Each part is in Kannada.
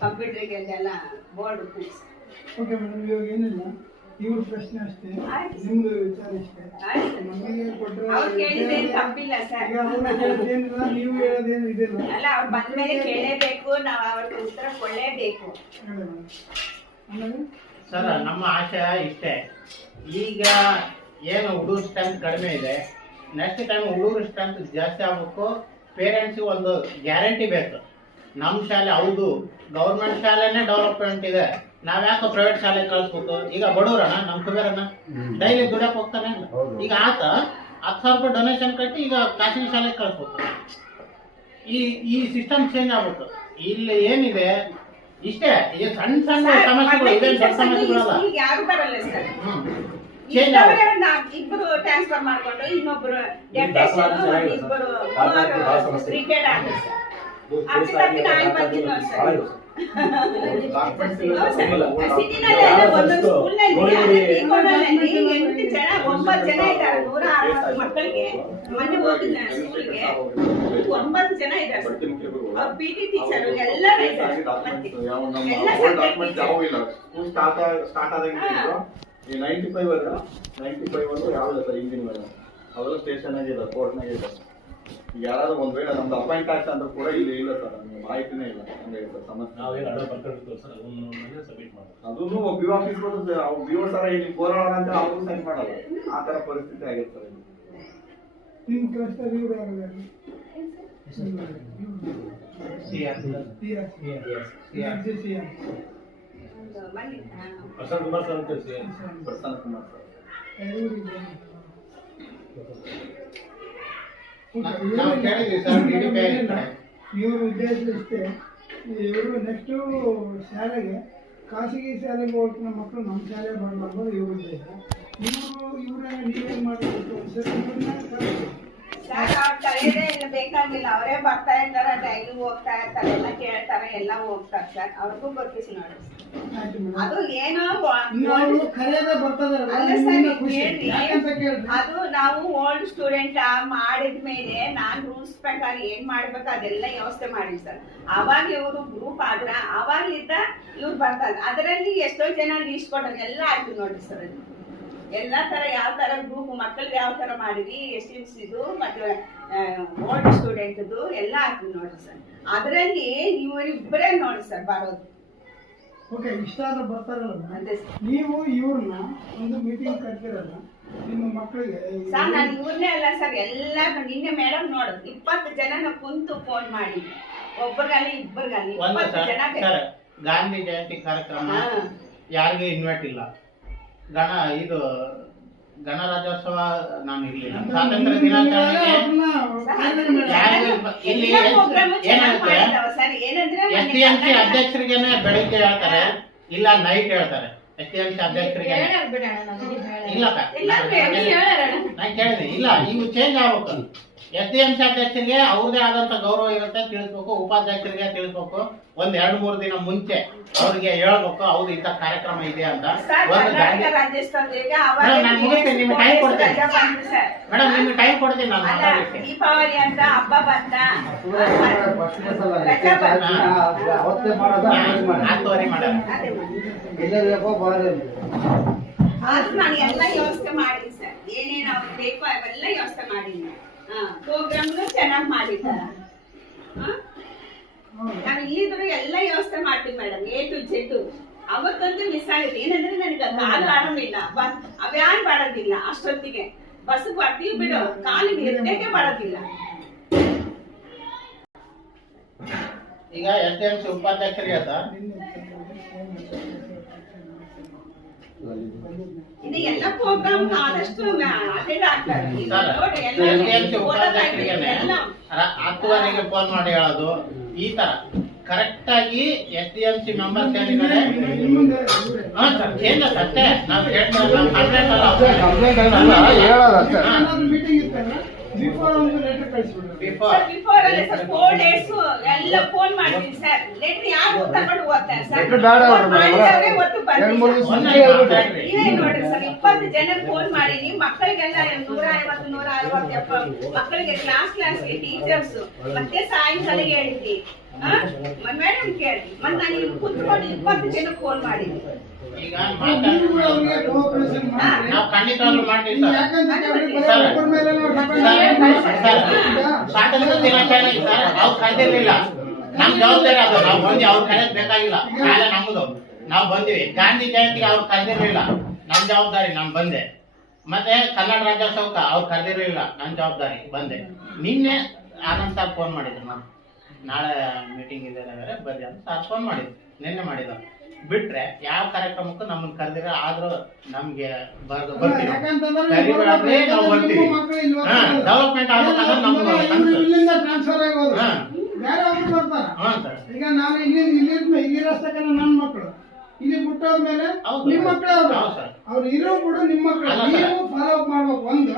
ಕಂಪ್ಯೂಟರ್ಗೆಲ್ಲ ಬೋರ್ಡ್ ಕೂರಿಸಿ. ಓಕೆ ಮೇಡಮ್, ಇವಾಗ ಏನಿಲ್ಲ, ಇವ್ರ ಪ್ರಶ್ನೆ ಅಷ್ಟೇ, ನಿಮ್ದು ವಿಚಾರ ಇಷ್ಟೇ. ನಮಗೆ ಕೊಟ್ಟರೆ ಏನಿಲ್ಲ, ನೀವು ಹೇಳೋದೇನು ಇದಿಲ್ಲ ಅಲ್ಲ. ಅವ್ರು ಬಂದ್ಮೇಲೆ ಕೇಳಲೇಬೇಕು, ನಾವು ಅವ್ರಿಗೆ ಉತ್ತರ ಕೊಡಲೇಬೇಕು. ಸರ್, ನಮ್ಮ ಆಶಯ ಇಷ್ಟೇ. ಈಗ ಏನು ಹುಡುಗರ ಸ್ಟ್ರೆಂತ್ ಕಡಿಮೆ ಇದೆ, ನೆಕ್ಸ್ಟ್ ಟೈಮ್ ಹುಡುಗರ ಸ್ಟ್ರೆಂತ್ ಜಾಸ್ತಿ ಆಗಬೇಕು. ಪೇರೆಂಟ್ಸಿಗೆ ಒಂದು ಗ್ಯಾರಂಟಿ ಬೇಕು. ನಮ್ಮ ಶಾಲೆ ಹೌದು ಗೌರ್ಮೆಂಟ್ ಶಾಲೆನೇ ಡೆವಲಪ್ಮೆಂಟ್ ಇದೆ, ನಾವ್ಯಾಕೆ ಪ್ರೈವೇಟ್ ಶಾಲೆಗೆ ಕಳಿಸ್ಬೇಕು? ಈಗ ಬಡವರಣ್ಣ, ನಮ್ಮ ಕುಬೇರಣ್ಣ ಡೈಲಿ ದುಡಕ್ಕೆ ಹೋಗ್ತಾನೆ. ಈಗ ಆತ 10,000 ರೂಪಾಯಿ ಡೊನೇಷನ್ ಕಟ್ಟಿ ಈಗ ಖಾಸಗಿ ಶಾಲೆಗೆ ಕಳಿಸ್ಬೇಕು. ಈ ಸಿಸ್ಟಮ್ ಚೇಂಜ್ ಆಗ್ಬೇಕು. ಇಲ್ಲಿ ಏನಿದೆ ಇಷ್ಟೇ, ಈಗ ಸಣ್ಣ ಸಣ್ಣ ಸಮಸ್ಯೆಗಳು ಇದೆ, ದೊಡ್ಡ ಸಮಸ್ಯೆಗಳಲ್ಲ. ಇಬ್ಬರು ಟ್ರಾನ್ಸ್ಫರ್ ಮಾಡ್ಕೊಂಡು ಇನ್ನೊಬ್ರು ಇಬ್ಬರು ಕ್ರಿಕೆಟ್ ಆಡ್ತಾರೆ. ಸಿಟಿನಲ್ಲೆಲ್ಲ ಒಂದೊಂದು ಸ್ಕೂಲ್ನಲ್ಲಿ 9 ಜನ ಇದ್ದಾರೆ. 160 ಮಕ್ಕಳಿಗೆ ಮೊನ್ನೆ ಹೋಗಿದ್ದೆ ಸ್ಕೂಲ್ಗೆ, 9 ಜನ ಇದ್ದಾರೆ. PT ಟೀಚರ್ ಎಲ್ಲ ಇದ್ದಾರೆ. ಸ್ಟಾರ್ಟ್ ಆದಂಗೆ 95 ಯಾವ್ದು ಸರ್ ಇಂಜಿನಿಯರ್ ಅವೆಲ್ಲ ಸ್ಟೇಷನ್ ಆಗಿದೆ, ಕೋರ್ಟ್ನಾಗ ಇದೆ. ಯಾರಾದ್ರೂ ಒಂದ್ ವೇಳೆ ನಮ್ದು ಅಪಾಯಿಂಟ್ ಆಗ್ತಾ ಅಂತ ಕೂಡ ಇಲ್ಲಿ ಇಲ್ಲ ಸರ್, ನಮ್ಗೆ ಮಾಹಿತಿನೇ ಇಲ್ಲ. ಹಂಗೆ ಸಮಸ್ಯೆ ಅದನ್ನು ಬಿ ಆಫೀಸ್ ಬಿಒ ಸರ ಇಲ್ಲಿ ಬೋರಾಳ ಅಂತ ಅವ್ರು ಸೈನ್ ಮಾಡಲ್ಲ. ಆ ತರ ಪರಿಸ್ಥಿತಿ ಆಗಿರ್ತಾರೆ. ನಿಮ್ ಕ್ಲಸ್ಟರ್ ಇವ್ರು ಪ್ರಸನ್ನ ಕುಮಾರ್ ಸರ್ ಇವ್ರ ಉದ್ದೇಶ ಇಷ್ಟೇ, ಇವರು ನೆಕ್ಸ್ಟ್ ಶಾಲೆಗೆ ಖಾಸಗಿ ಶಾಲೆಗೆ ಹೋಗ್ತಿನ ಮಕ್ಕಳು ನಮ್ಮ ಶಾಲೆಗೆ ಬರಬಾರ್ದು ಇವ್ರ ಉದ್ದೇಶ. ನೀವೇನ್ ಮಾಡಬೇಕು ಸರ್? ಅವ್ರು ಕರೆಯದೇ ಇಲ್ಲ, ಬೇಕಾಗಿಲ್ಲ. ಅವರೇ ಬರ್ತಾ ಇರ್ತಾರೆ, ಡೈಲಿ ಹೋಗ್ತಾ ಇರ್ತಾರೆ, ಎಲ್ಲ ಕೇಳ್ತಾರೆ, ಎಲ್ಲ ಹೋಗ್ತಾರೆ ಸರ್. ಅವ್ರಿಗೂ ಗೊತ್ತಿಸಿ ನೋಡಿ. ಅದು ಏನೋ ಅದು ನಾವು ಓಲ್ಡ್ ಸ್ಟೂಡೆಂಟ್ ಮಾಡಿದ್ಮೇಲೆ ನಾನ್ ರೂಲ್ಸ್ ಪ್ರಕಾರ ಏನ್ ಮಾಡ್ಬೇಕು ಅದೆಲ್ಲ ವ್ಯವಸ್ಥೆ ಮಾಡಿ ಸರ್. ಅವಾಗ ಇವರು ಗ್ರೂಪ್ ಆದ್ರ ಅವಾಗ್ಲಿದ್ದ ಇವ್ರು ಬರ್ತಾರೆ. ಅದರಲ್ಲಿ ಎಷ್ಟೋ ಜನ ಲೀಸ್ಟ್ ಕೊಟ್ಟರೆ ಎಲ್ಲ ಆಯ್ತು ನೋಡಿ ಸರ್. ಅದು ಎಲ್ಲಾ ತರ ಯಾವ ತರ ಗ್ರೂಪ್ ಮಕ್ಕಳಿಗೆ ಯಾವ ತರ ಮಾಡಿದ್ವಿ, SMCದು ಮತ್ತೆ ಓಲ್ಡ್ ಸ್ಟೂಡೆಂಟ್ದು ಎಲ್ಲ ಆಗ್ತದೆ ನೋಡಿ ಸರ್. ಅದರಲ್ಲಿ ನೀವು ಇಬ್ಬರೇ ನೋಡಿ ಸರ್ ಬರೋದು. ಓಕೆ, ಇಷ್ಟ ಆದ್ರೂ ಬರ್ತಾರಲ್ಲ, ನೀವು ಇವ್ರನ್ನ ಒಂದು ಮೀಟಿಂಗ್ ಕರ್ತಿರಲ್ಲ ನಿಮ್ಮ ಮಕ್ಕಳಿಗೆ ಸರ್. ನಾನು ಇವ್ರನ್ನೇ ಅಲ್ಲ ಸರ್, ಎಲ್ಲ ನಿನ್ನೆ ಮೇಡಮ್ ನೋಡೋದು 20 ಜನ ಕುಂತು ಫೋನ್ ಮಾಡಿ, ಒಬ್ಬರಿಗಾಲಿ ಇಬ್ಬರಿಗಾಲಿ 20 ಜನ. ಗಾಂಧಿ ಜಯಂತಿ ಕಾರ್ಯಕ್ರಮ ಯಾರಿಗೂ ಇನ್ವೈಟ್ ಇಲ್ಲ. ಇದು ಗಣರಾಜ್ಯೋತ್ಸವ ನಾನು ಇರ್ಲಿಲ್ಲ. ಸ್ವಾತಂತ್ರ್ಯ ದಿನಾಚರಣೆಗೆ STMC ಅಧ್ಯಕ್ಷರಿಗೇನೆ ಬೆಳಿಗ್ಗೆ ಹೇಳ್ತಾರೆ, ಇಲ್ಲ ನೈಟ್ ಹೇಳ್ತಾರೆ. STMC ಅಧ್ಯಕ್ಷರಿಗೆ ಇಲ್ಲಕ್ಕ ನಾನು ಕೇಳಿದೆ, ಇಲ್ಲ ಇವು ಚೇಂಜ್ ಆಗ್ಬೇಕು. STMC ಅಧ್ಯಕ್ಷರಿಗೆ ಅವ್ರದೇ ಆದಂತ ಗೌರವ ಇರುತ್ತೆ, ತಿಳಿಸ್ಬೇಕು. ಉಪಾಧ್ಯಕ್ಷರಿಗೆ ತಿಳಿಸ್ಬೇಕು. 1-2-3 ದಿನ ಮುಂಚೆ ಅವ್ರಿಗೆ ಹೇಳ್ಬೇಕು, ಹೌದು ಇಂಥ ಕಾರ್ಯಕ್ರಮ ಇದೆ ಅಂತ. ನಾನು ಮುಗಿಸ್ತೀನಿ, ನಿಮ್ಗೆ ಟೈಮ್ ಕೊಡ್ತೀನಿ ಮೇಡಮ್, ನಿಮ್ಗೆ ಟೈಮ್ ಕೊಡ್ತೀನಿ ನಾನು ಮಾತಾಡ್ತೀನಿ. ದೀಪಾವಳಿ ಅಂತ ಹಬ್ಬ ಬಂತ 10:30 ಮೇಡಮ್. ನಾನು ಎಲ್ಲ ವ್ಯವಸ್ಥೆ ಮಾಡಿದ್ದೀನಿ ಸರ್. ಏನೇನು ಅವ್ರಿಗೆ ಬೇಕೋ ಅವೆಲ್ಲ ವ್ಯವಸ್ಥೆ ಮಾಡಿದ್ದೀನಿ. ಪ್ರೋಗ್ರಾಮ್ನು ಚೆನ್ನಾಗಿ ಮಾಡಿದ್ದಾರ. ನಾನು ಇಲ್ಲಿದ್ರು ಎಲ್ಲ ವ್ಯವಸ್ಥೆ ಮಾಡ್ತೀನಿ ಮೇಡಮ್, A to Z. ಅವತ್ತಂತೂ ಮಿಸ್ ಆಗಿದೆ. ಏನಂದ್ರೆ ನನಗೆ ಕಾಲು ಆರಾಮಿಲ್ಲ, ಅವ್ಯಾನ್ ಮಾಡೋದಿಲ್ಲ. ಅಷ್ಟೊತ್ತಿಗೆ ಬಸ್ ಬರ್ತೀವಿ ಬಿಡು, ಕಾಲಿಗೆ ಎತ್ತಕ್ಕೆ ಮಾಡೋದಿಲ್ಲ. ಈಗ STMC ಉಪಾಧ್ಯಕ್ಷರಿಗೆ ಇದು ಎಲ್ಲ ಪ್ರೋಗ್ರಾಮ್ ಆದಷ್ಟು ಅಟೆಂಡ್ ಆಗ್ತಾರೆ. 10:00 ಫೋನ್ ಮಾಡಿ ಹೇಳೋದು, ಈ ತರ ಕರೆಕ್ಟ್ ಆಗಿ STMC ಮೆಂಬರ್ಸ್ ಏನಿದ್ದಾರೆ ಚೇಂಜ್ ಅಷ್ಟೇ. ನಾವು ಬಿಫೋರ್ 4 days ಎಲ್ಲ ಫೋನ್ ಮಾಡ್ತೀನಿ ಸರ್. ಲೆಟರ್ ಯಾರು ತಗೊಂಡು ಹೋಗ್ತಾರೆ ಸರ್? ಇವೇ ನೋಡ್ರಿ ಸರ್, 20 ಜನಕ್ಕೆ ಫೋನ್ ಮಾಡೀನಿ. ಮಕ್ಕಳಿಗೆಲ್ಲ 150-160 ಮಕ್ಕಳಿಗೆ ಕ್ಲಾಸ್ಗೆ ಟೀಚರ್ಸ್ ಮತ್ತೆ ಸಾಯಂಕಾಲ ಹೇಳಿದ್ವಿ. ಮೇಡಮ್ ಕೇಳಿ ಮತ್ತೆ ನಾನು ಇಲ್ಲಿ ಕುತ್ಕೊಂಡು 20 ಜನಕ್ಕೆ ಫೋನ್ ಮಾಡಿದ್ದೀನಿ. ಈಗ ನೀವು ಕೂಡ ಅವ್ರಿಗೆ ಕೋಆಪರೇಷನ್ ಮಾಡಿ. ನಾವು ಖಂಡಿತವಾಗ್ಲೂ ಮಾಡ್ತೀವಿ ಸರ್. ಯಾಕಂದ್ರೆ ಅವ್ರಿಗೆ ಸರ್, ಬರೀ ಒಬ್ಬರ ಮೇಲೆ ನಾವು depend ಸ್ವಾತಂತ್ರ್ಯ ದಿನಾಚರಣೆ ಸರ್ ಅವ್ರು ಕರೆದಿರ್ಲಿಲ್ಲ. ನಮ್ ಜವಾಬ್ದಾರಿ ಅದು, ನಾವು ಬಂದ್ವಿ, ಅವ್ರು ಕರೆಯೋದ್ ಬೇಕಾಗಿಲ್ಲ, ಕಾಲ ನಮ್ದು, ನಾವು ಬಂದಿವಿ. ಗಾಂಧಿ ಜಯಂತಿಗೆ ಅವ್ರು ಕರೆದಿರ್ಲಿಲ್ಲ, ನಮ್ ಜವಾಬ್ದಾರಿ ನಾನು ಬಂದೆ. ಮತ್ತೆ ಕನ್ನಡ ರಾಜ್ಯೋತ್ಸವಕ್ಕೆ ಅವ್ರು ಕರೆದಿರ್ಲಿಲ್ಲ, ನನ್ ಜವಾಬ್ದಾರಿ ಬಂದೆ. ನಿನ್ನೆ ಆನಂದ್ ಸರ್ ಫೋನ್ ಮಾಡಿದ್ರು, ನಾನು ನಾಳೆ ಮೀಟಿಂಗ್ ಇದೆ ಬರ್ರಿ ಅಂತ ಸರ್ ಫೋನ್ ಮಾಡಿದ್ರು, ನಿನ್ನೆ ಮಾಡಿದ್ರು. ಬಿಟ್ರೆ ಯಾವ ಕಾರ್ಯಕ್ರಮಕ್ಕೂ ನಮ್ಮನ್ನ ಕರೆದಿರ, ಆದ್ರೂ ನಮ್ಗೆ ಬರ್ತೀವಿ, ಕರಿಬೇಡ್ರಿ, ನಾವು ಬರ್ತೀವಿ. ಡೆವಲಪ್ಮೆಂಟ್ ಆಗ್ಬೇಕಂದ್ರೆ ನಮ್ಗೆ ಇಲ್ಲಿಂದ ಟ್ರಾನ್ಸ್ಫರ್ ಆಗಿ ಹೋದ್ರು ಹಾ. ಬೇರೆ ಒಬ್ರು ಬರ್ತಾರ. ಹಾ ಸರ್. ಈಗ ನಾವು ಇಲ್ಲಿರಸ್ತಕ್ಕಂಥ ನನ್ನ ಮಕ್ಕಳು ಇಲ್ಲಿ ಬಿಟ್ಟೋದ್ಮೇಲೆ ಹೌದು. ನಿಮ್ಮ ಮಕ್ಕಳು ಹೌದು ಅವರು ಸರ್. ಅವ್ರು ಇರೋ ಕೂಡ ನಿಮ್ಮ ಮಕ್ಕಳು. ಅಲ್ಲ ಸರ್. ನೀವು ಫಾಲೋ ಅಪ್ ಮಾಡ್ಬೇಕು. ಒಂದು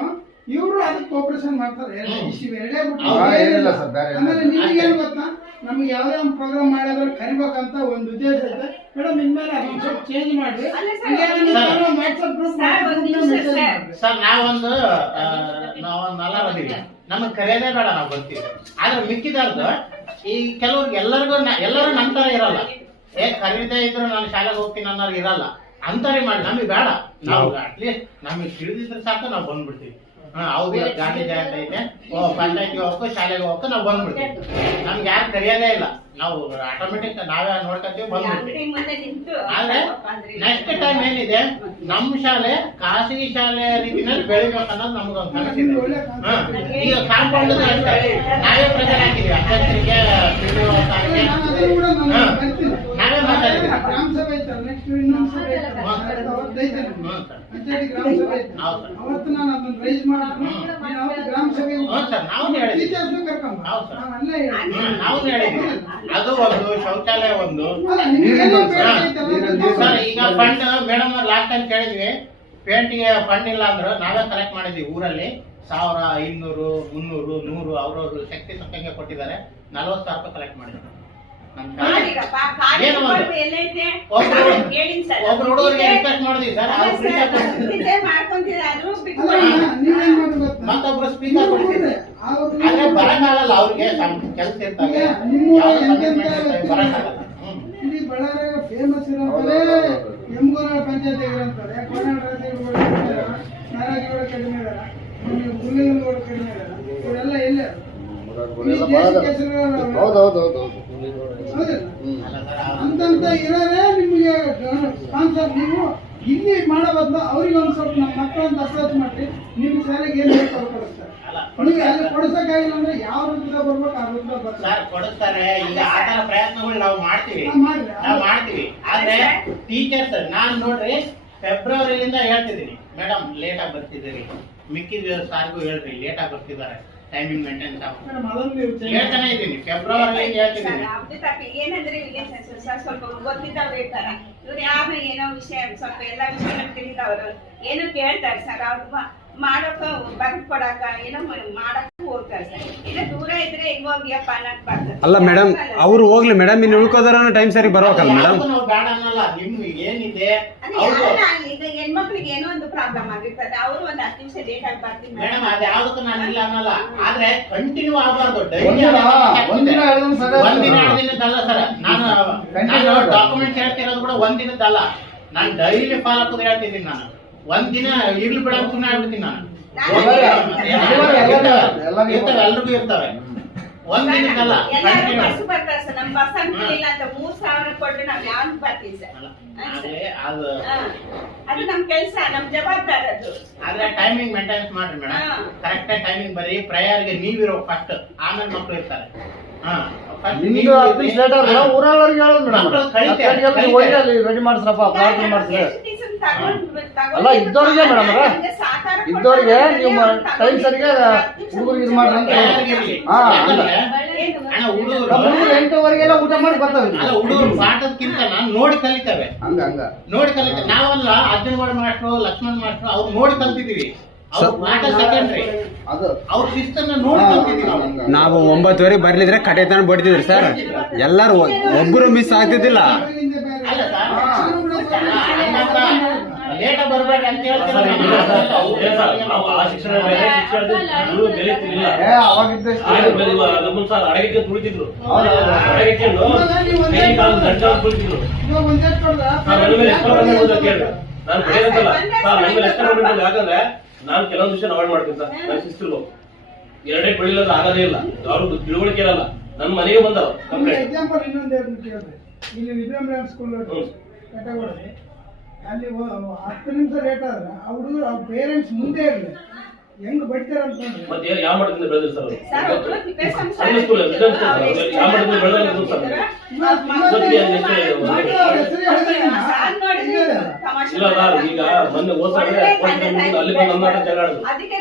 ಇವರು ಅದಕ್ಕೆ ಕೋಪರೇಷನ್ ಮಾಡ್ತಾರೆ. ಎರಡೇ ಬಿಟ್ಟು ಹೌದು. ಏನಿಲ್ಲ. ಆಮೇಲೆ ನಿಮಗೆ ಏನ್ ಗೊತ್ತಾ, ನಮ್ಗೆ ಯಾವ್ದೇ ಒಂದು ಪ್ರೋಗ್ರಾಮ್ ಮಾಡಿದ್ರೆ ಕರಿಬೇಕಂತ ಒಂದು ಉದ್ದೇಶ ಐತೆ ಮೇಡಮ್. ಇನ್ಮೇಲೆ ಅದೊಂದು ಸ್ವಲ್ಪ ಚೇಂಜ್ ಮಾಡಿ ವಾಟ್ಸ್ಆಪ್ ಗ್ರೂಪ್ ಸರ್ ನಾವೊಂದು ನಾಲ್ವದಿಲ್ಲ, ನಮಗ್ ಕರೆಯೋದೇ ಬೇಡ, ನಾವು ಬರ್ತೀವಿ. ಆದ್ರೆ ಮಿಕ್ಕಿದಾರ್ದು ಈ ಕೆಲವ್ರಿಗೆ ಎಲ್ಲರೂ ನಂತರ ಇರಲ್ಲ. ಕರೀದೇ ಇದ್ರು ನಾನು ಶಾಲೆಗೆ ಹೋಗ್ತೀನಿ ಅನ್ನೋರು ಇರಲ್ಲ. ಅಂತಾರೆ ಮಾಡಿ ನಮಗೆ ಬೇಡ. ನಾವು ಅಟ್ಲೀಸ್ಟ್ ನಮಗೆ ತಿಳಿದಿದ್ರೆ ಸಾಕು, ನಾವು ಬಂದ್ಬಿಡ್ತೀವಿ. ಹೌದು ಗಾಂಧಿ ಜಯಂತಿ ಐತೆ, ಪಂಚಾಯತ್ಗೆ ಹೋಗಕ್ಕೂ ಶಾಲೆಗೆ ಹೋಗಕ್ಕೂ ನಾವು ಬಂದ್ಬಿಡ್ತೀವಿ. ನಮ್ಗೆ ಯಾರು ಕರೆಯೋದೇ ಇಲ್ಲ, ನಾವು ಆಟೋಮೆಟಿಕ್ ನಾವೇ ನೋಡ್ಕೊತೀವಿ, ಬಂದ್ಬಿಡ್ತೀವಿ. ಆದ್ರೆ ನೆಕ್ಸ್ಟ್ ಟೈಮ್ ಏನಿದೆ, ನಮ್ಮ ಶಾಲೆ ಖಾಸಗಿ ಶಾಲೆ ರೀತಿನಲ್ಲಿ ಬೆಳಿಬೇಕು ಅನ್ನೋದು ನಮ್ಗೊಂದು ಕನಸಿದೆ. ಈಗ ಕಾಂಪೌಂಡ್ ಅಷ್ಟೇ ನಾವೇ ಪ್ರೆಸರ್ ಹಾಕಿದೀವಿ, ಅಧ್ಯಕ್ಷರಿಗೆ ನಾವೇ ಮಾತಾಡಿದ್ವಿ. ಗ್ರಾಮ ಸಭೆ ಐತಲ್ಲ, ನೆಕ್ಸ್ಟ್ ಇನ್ನೊಂದು ಸಭೆ ಐತಲ್ಲ, ಪಂಚಾಯತಿ ಗ್ರಾಮ ಸಭೆ ಐತೆ. ಅವತ್ತು ನಾನು ಅದನ್ನ ರೈಸ್ ಮಾಡ್ತೀನಿ. ಗ್ರಾಮ ಸಭೆ ನಾವು ಹೇಳಿದ್ವಿ, ಟೀಚರ್ಸ್ ಕರ್ಕೊಂಡ್ ಹೌದು ಸರ್, ಅಲ್ಲೇ ಹೇಳಿ. ನಾವು ಹೇಳಿದ್ವಿ. ಅದು ಒಂದು ಶೌಚಾಲಯ ಒಂದು ನಿಮ್ಗೆ ಸರ್. ಈಗ ಫಂಡ್ ಮೇಡಮ್ ಲಾಸ್ಟ್ ಟೈಮ್ ಕೇಳಿದ್ವಿ, ಪೇಂಟಿಗೆ ಫಂಡ್ ಇಲ್ಲ ಅಂದ್ರು ನಾವೇ ಕಲೆಕ್ಟ್ ಮಾಡಿದ್ವಿ. ಊರಲ್ಲಿ 1000, 500, 300, 100 ಅವ್ರವ್ರು ಶಕ್ತಿ ತಕ್ಕಂಗೆ ಕೊಟ್ಟಿದ್ದಾರೆ. 40,000 ರೂಪಾಯಿ ಕಲೆಕ್ಟ್ ಮಾಡಿದ್ರು. ಒಬ್ರು ಹುಡುಗರಿಗೆ ರಿಕ್ವೆಸ್ಟ್ ಮಾಡಿದ್ವಿ ಸರ್, ನೀವೇನ್ ಮಾಡಿ ಗೊತ್ತಾ, ಮತ್ತೊಬ್ರು ಸ್ಪೀಕರ್ ಕೊಡ್ತಿದ್ರು. ಆದ್ರೆ ಬರಕ್ಕಾಗಲ್ಲ, ಅವ್ರಿಗೆ ಕೆಲಸ ಇರ್ತಾರೆ, ಬರಕ್ಕಾಗಲ್ಲ. ಇಲ್ಲಿ ಬಳ್ಳಾರಿಯಾಗ ಫೇಮಸ್ ಇರೋಂತಾರೆ ಎಮ್ಗೋನ ಪಂಚಾಯತ್ ಇರೋಂತಾರೆ. ಕೋನಾಡರಾಜಗಳು ನಾರಾಜಿಗಳು ಕಡಿಮೆ ಇದಾರ, ಗುರುಗಳು ಕಡಿಮೆ ಇದಾರ. ಇವರೆಲ್ಲ ಎಲ್ಲೇ ಅಂತಂತ ಇರೋದೇ ನಿಮಗೆ ಸ್ಪಾನ್ಸರ್. ನೀವು ಇಲ್ಲಿ ಮಾಡೋ ಬದಲು ಅವ್ರಿಗೆ ಒಂದ್ ಸ್ವಲ್ಪ ನಮ್ಮ ಮಕ್ಕಳನ್ನ ಅಪ್ರೋಚ್ ಮಾಡಿ ನಿಮ್ಮ ಶಾಲೆಗೆ ಏನ್ ಬೇಕು ಅವ್ರು ಕೊಡಿಸ್ತಾರೆ. ನೀವು ಅಲ್ಲಿ ಕೊಡಿಸಕ್ಕಾಗಿಲ್ಲ ಅಂದ್ರೆ ಯಾವ ವೃತ್ತದ ಬರ್ಬೇಕು ಆ ವೃತ್ತ ಬರ್ತಾರೆ, ಕೊಡಿಸ್ತಾರೆ. ಈಗ ಆ ತರ ಪ್ರಯತ್ನಗಳು ನಾವು ಮಾಡ್ತೀವಿ, ಮಾಡ್ರಿ. ನಾವು ಮಾಡ್ತೀವಿ. ಆದ್ರೆ ಟೀಚರ್ಸ್ ನಾನ್ ನೋಡ್ರಿ ಫೆಬ್ರವರಿಯಿಂದ ಹೇಳ್ತಿದ್ದೀನಿ, ಮೇಡಮ್ ಲೇಟ್ ಆಗಿ ಬರ್ತಿದ್ದೀರಿ, ಮಿಕ್ಕಿದ ಸಾರ್ಗೂ ಹೇಳ್ರಿ ಲೇಟ್ ಆಗಿ ಬರ್ತಿದ್ದಾರೆ, ಟೈಮಿಂಗ್ ಮೇಂಟೈನ್ ಹೇಳ್ತಾನೆ ಇದ್ದೀನಿ. ಫೆಬ್ರವರಿ ಹೇಳ್ತಿದ್ದೀನಿ. ಏನಂದ್ರೆ ಸ್ವಲ್ಪ ಗೊತ್ತಿದ್ದವ್ರು ಇರ್ತಾರ, ಇವ್ರು ಯಾರು ಏನೋ ವಿಷಯ ಸ್ವಲ್ಪ ಎಲ್ಲಾ ವಿಷಯ ತಿಳಿದವರು ಏನೋ ಕೇಳ್ತಾರೆ ಸರ್. ಅವ್ರು ಮಾಡೋಕ ಬರ್ದ್ ಕೊಡಾಕ ಏನೋ ಮಾಡಕ್ ಹೋಗ್ತಾರೆ ಸರ್. ಇಲ್ಲ ದೂರ ಇದ್ರೆ ಹೆಂಗ್ ಹೋಗಿಯಪ್ಪ ಅನ್ನಕ್ ಬರ್ತದೆ. ಅಲ್ಲ ಮೇಡಮ್, ಅವ್ರು ಹೋಗ್ಲಿ ಮೇಡಮ್, ಇನ್ನು ಉಳ್ಕೋದ್ರ ಟೈಮ್ ಸರಿ ಬರ್ಬೇಕಲ್ಲ ಮೇಡಮ್. ನಾವು ಬೇಡ ಅನ್ನಲ್ಲ, ನಿಮ್ಗೆ ಏನಿದೆ ಈಗ ಹೆಣ್ಮಕ್ಳಿಗೆ ಏನೋ ಒಂದು ಪ್ರಾಬ್ಲಮ್ ಆಗಿರ್ತದೆ, ಅವರು ಒಂದ್ 10 ನಿಮಿಷ ಲೇಟ್ ಆಗಿ ಬರ್ತೀನಿ ಮೇಡಮ್. ಅದ್ ಯಾವ್ದಕ್ಕೂ ನಾನು ಇಲ್ಲ ಅನ್ನಲ್ಲ, ಆದ್ರೆ ಕಂಟಿನ್ಯೂ ಆಗಬಾರ್ದು. ಒಂದಿನ 2 ದಿನದ್ದಲ್ಲ ಸರ್. ನಾನು ಡಾಕ್ಯುಮೆಂಟ್ಸ್ ಹೇಳ್ತಿರೋದು ಕೂಡ ಒಂದಿನದ್ದಲ್ಲ, ನಾನು ಡೈಲಿ ಫಾಲೋ ಅಪ್ ಹೇಳ್ತಿದ್ದೀನಿ. ನಾನು ಒಂದಿನ ಇರ್ಲಿ ಬಿಡ ಸುಮ್ಮನೆ ಆಗ್ಬಿಡ್ತೀನಿ. ನಾನು ಎಲ್ರಿಗೂ ಇರ್ತವೆ, ಒಂದಿನಕ್ಕಲ್ಲ. ಬಸ್ ಬರ್ತಾರೆ ಸರ್, ನಮ್ ಬಸ್ ಅನ್ಕೊಂಡಿಲ್ಲ ಅಂತ 3,000 ಕೊಟ್ಟು ನಾವ್ ಯಾವ್ ಬರ್ತೀವಿ ಸರ್. ಅದು ನಮ್ ಕೆಲ್ಸ, ನಮ್ ಜವಾಬ್ದಾರಿ ಅದು. ಆದ್ರೆ ಟೈಮಿಂಗ್ ಮೇಂಟೈನ್ಸ್ ಮಾಡ್ರಿ ಮೇಡಮ್, ಕರೆಕ್ಟ್ ಟೈಮಿಂಗ್ ಬರೀ. ಪ್ರಯರ್ಗೆ ನೀವಿರೋ ಫಸ್ಟ್, ಆಮೇಲೆ ಮಕ್ಕಳು ಇರ್ತಾರೆ. ರೆಡಿ ಮಾಡ್ಸ್ರಪ್ಪ, ಪ್ರಾರ್ಥನೆ ಮಾಡ್ಸ್ರಿ. ಅಲ್ಲ ಇದ್ದವ್ರಿಗೆ ಮೇಡಮ್ ಇದ್ದವ್ರಿಗೆ ನೀವು ಟೈಮ್ ಸರಿಗೆ ಹುಡುಗರಿಗೆ ಇದು ಮಾಡ್ರಿ ಅಂತ. ಹುಡುಗರು 8:00ವರೆಗೆಲ್ಲ ಊಟ ಮಾಡಿ ಬರ್ತಾವೆ. ಹುಡುಗರು ಪಾಠಕ್ಕಿಂತ ನೋಡಿ ಕಲಿತವೆ, ಹಂಗ ನೋಡಿ ಕಲಿತವೆ. ನಾವಲ್ಲ ಅರ್ಜುನಗೌಡ ಮಾಸ್ಟ್ರು, ಲಕ್ಷ್ಮಣ್ ಮಾಸ್ಟ್ರು ಅವ್ರು ನೋಡಿ ಕಲ್ತಿದೀವಿ. ಅವ್ರ ಪಾಠ ಸೆಕೆಂಡ್ರಿ, ಅವ್ರ ಶಿಸ್ತನ್ನ ನೋಡಿ ಕಲ್ತಿದೀವಿ. ನಾವು 9:00ವರೆಗೆ ಬರ್ಲಿದ್ರೆ ಕಡೆತನ ಬಡ್ತಿದ್ರಿ ಸರ್. ಎಲ್ಲಾರು ಒಬ್ಬರು ಮಿಸ್ ಆಗ್ತಿದ್ದಿಲ್ಲ. ಅಲ್ಲ ಸರ್, ಲೇಟ ಬರ್ಬೇಡ ಅಂತ ಹೇಳ್ತಾರೆ. ನಾವು ಆ ಶಿಕ್ಷಣ ಬೇರೆ, ಶಿಕ್ಷಣದ ಗುರು ಬೆಲೆ ತಿನ್ನಿಲ್ಲ. ಅವಾಗಿದ್ದಷ್ಟು ನಮ್ಮ ಸರ್ ಅಡಗಿಕೆ ತುಳಿತಿದ್ರು, ಹೌದು. ಅಡಗಿಕೊಂಡು ಕೈ ಕಾಲು ದಂಡ ತುಳಿತಿದ್ರು. ಇವಾಗ ಒಂದೇ ಕೊಡ್ದ ಸರ್ ನನ್ನ ಮೇಲೆ ಎಷ್ಟು ಬಂದಿರ್ಬೋದು ಕೇಳಿ, ನಾನು ಬೆಳೆಯೋದಲ್ಲ ಸರ್, ನನ್ನ ಮೇಲೆ ಎಷ್ಟು ಬಂದಿರ್ಬೋದು. ಯಾಕಂದ್ರೆ ನಾನು ಕೆಲವೊಂದು ವಿಷಯ ಅವಾಯ್ಡ್ ಮಾಡ್ತೀನಿ ಸರ್. ನನ್ನ ಶಿಸ್ತಿರ್ಬೋದು, ಎರಡೇ ಬೆಳಿಲ್ಲ ಆಗೋದೇ ಇಲ್ಲ, ಅವ್ರಿಗೆ ತಿಳುವಳಿಕೆ ಇರಲ್ಲ. ನನ್ನ ಮನೆಗೆ ಬಂದವ ಕಂಪ್ಲೇಂಟ್. ಎಕ್ಸಾಂಪಲ್ ಇನ್ನೊಂದು ಹೇಳ್ಬಿಟ್ಟು ಕೇಳಿದೆ, ಇಲ್ಲಿ ವಿದ್ಯಾಮಂದಿರ ಸ್ಕೂಲ್ ಕಟಗೋಡಿ ಅಲ್ಲಿ 10 ನಿಮಿಷ ಲೇಟ್ ಆದ್ರೆ ಆ ಹುಡುಗರು ಅವ್ರ ಪೇರೆಂಟ್ಸ್ ಮುಂದೆ ಇರಲಿ ಹೆಂಗ್ ಬಡ್ತಾರೆ ಅಂತಂದ್ರೆ ಮತ್ತೆ ಯಾವ ಮಟ್ಟದಿಂದ ಬೆಳೆದ್ರು ಸರ್ ಅವರು? ಸರ್, ಒಬ್ರು ವಿದ್ಯಾಸಂಸ್ಥೆ ಸಣ್ಣ ಸ್ಕೂಲ್ ಯಾವ ಮಟ್ಟದಿಂದ ಬೆಳೆದ್ರು ಸರ್? ಇಲ್ಲ ಸರ್, ಈಗ ಮೊನ್ನೆ ಹೋದ್ರೆ ಅಲ್ಲಿ ಬಂದು ನಮ್ಮ ಜಗಳ ಆಡಿದ್ರು. ಅದಕ್ಕೆ